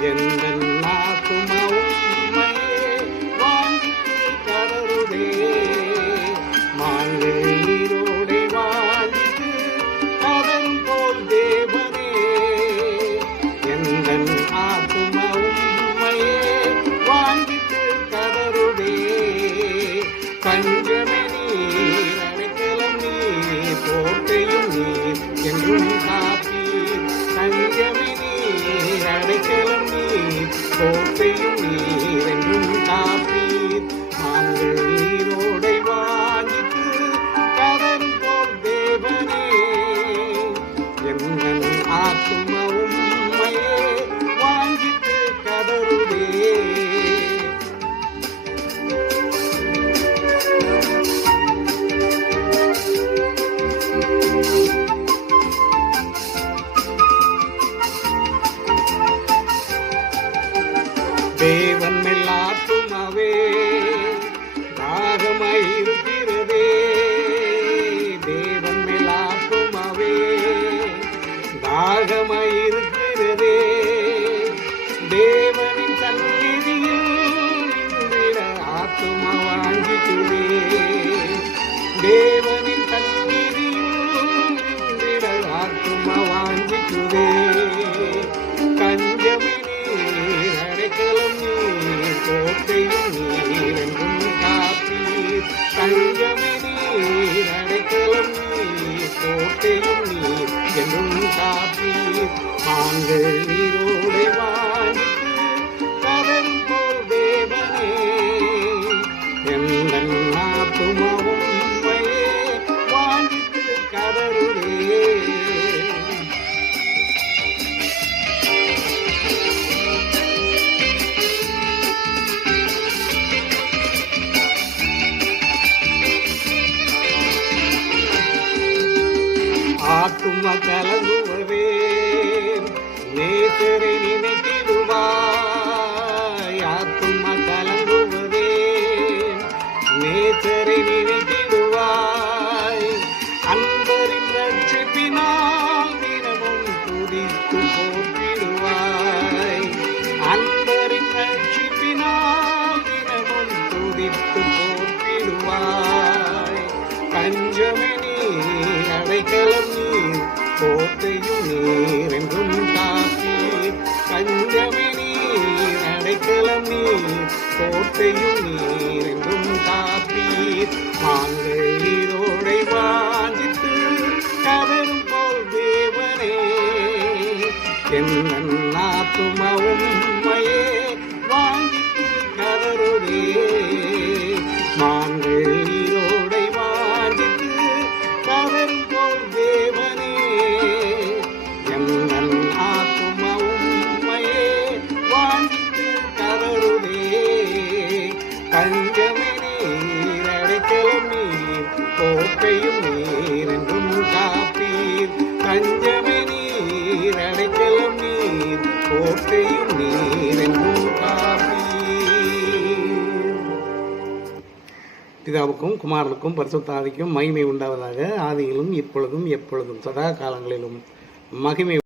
எந்தன் ஆத்துமா உம்மையே வாஞ்சித்து கதறுதே. மான்கள் நீரோடை வாஞ்சித்து கதறும் போல் தேவனே, எந்தன் ஆத்துமா உம்மையே வாஞ்சித்து கதறுதே. பஞ்சமே நீர், அடைக்கலம் நீர், கோட்டையும் நீர் என்றும் காப்பீர். பஞ்சமே நீர், அடைக்கலம் நீர், கோட்டையும் நீர் என்றும் காப்பீர். மான்கள் நீரோடை வாஞ்சித்து கதறும் போல் தேவனே, எந்தன் ஆத்துமா உம்மையே வாஞ்சித்து கதறுதே. தேவன் மேல் ஆத்துமாவே தாகமாயிருக்கிறதே. தேவன் மேல் ஆத்துமாவே தாகமாயிருக்கிறதே. தேவனின் சந்நிதியில் நின்றிட ஆத்துமா வாஞ்சிக்குதே. தேவனின் சந்நிதியில் நின்றிட ஆத்துமா வாஞ்சிக்குதே. கஞ்சமே நீர், அடைக்கலம் நீர், கோட்டையும் நீர் என்றும் காப்பீர். கஞ்சமே நீர், அடைக்கலம் நீர், கோட்டையும் நீர் என்றும் காப்பீர். மான்கள் நீரோடை வாஞ்சித்து கதறும் போல் தேவனே, எந்தன் ஆத்துமா உம்மையே வாஞ்சித்து கதறுதே. ஆத்துமா கலங்குவதே, நேசரை நினைத்திடுவாய். ஆத்துமா கலங்குவதே, நேசரை நினைத்திடுவாய். அன்பரின் ரட்சிப்பினால் தினமும் துதித்து போற்றிடுவாய். அன்பரின் ரட்சிப்பினால் தினமும் துதித்து போற்றிடுவாய். பஞ்சமே நீர், அடைக்கலம் நீர், கோட்டையும் நீர் என்றும் காப்பீர். பஞ்சமே நீர், அடைக்கலம் நீர், கோட்டையும் நீர் என்றும் காப்பீர். மான்கள் நீரோடை வாஞ்சித்து கதறும் போல் தேவனே, எந்தன் ஆத்துமா உம்மையே வாஞ்சித்து கதறுதே. மான்கள் நீரோடை வாஞ்சித்து கதறும் போல் தேவனே, எந்தன் ஆத்துமா உம்மையே வாஞ்சித்து கதறுதே. கஞ்சமே நீர், அடைக்கலம் நீர், கோட்டையும் நீர் என்றும் காப்பீர். கஞ்சமே நீர், அடைக்கலம் நீர், கோட்டையும் நீர் என்றும் காப்பீர். பிதாவுக்கும் குமாரனுக்கும் பரிசுத்த ஆவிக்கும் மகிமை உண்டாவதாக. ஆதியிலும் இப்பொழுதும் எப்பொழுதும் சதா காலங்களிலும் மகிமை